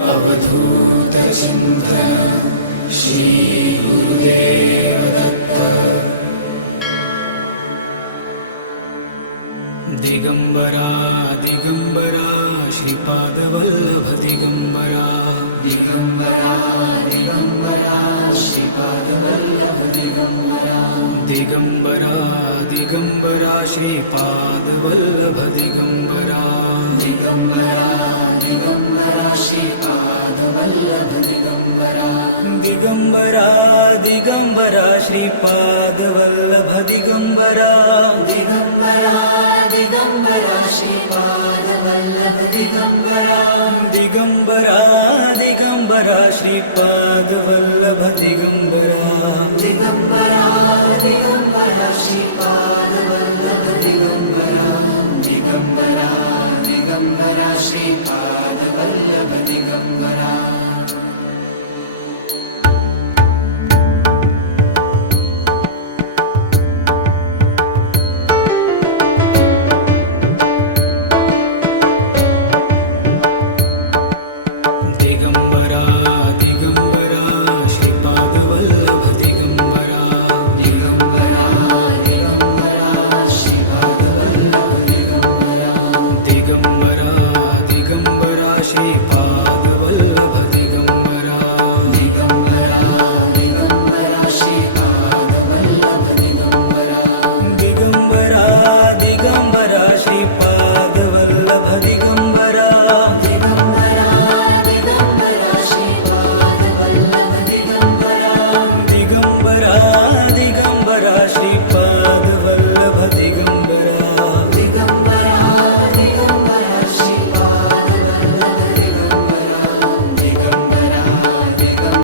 अवधूत चिंतन श्री गुरुदेव दत्त. दिगंबरा दिगंबरा श्रीपाद वल्लभ दिगंबरा. दिगंबरा दिगंबरा श्रीपाद वल्लभ दिगंबरा. दिगंबरा दिगंबरा श्रीपाद वल्लभ दिगंबरा. दिगंबरा दिगंबरा श्रीपाद वल्लभ दिगंबरा. दिगंबरा दिगंबरा श्रीपाद वल्लभ दिगंबरा. दिगंबरा दिगंबरा श्रीपाद वल्लभ दिगंबरा. दिगंबरा दिगंबरा श्रीपाद वल्लभ दिगंबरा. दिगंबरा दिगंबरा श्रीपाद वल्लभ दिगंबरा. दिगंबरा दिगंबरा श्रीपाद वल्लभ दिगंबरा. श्रीपाद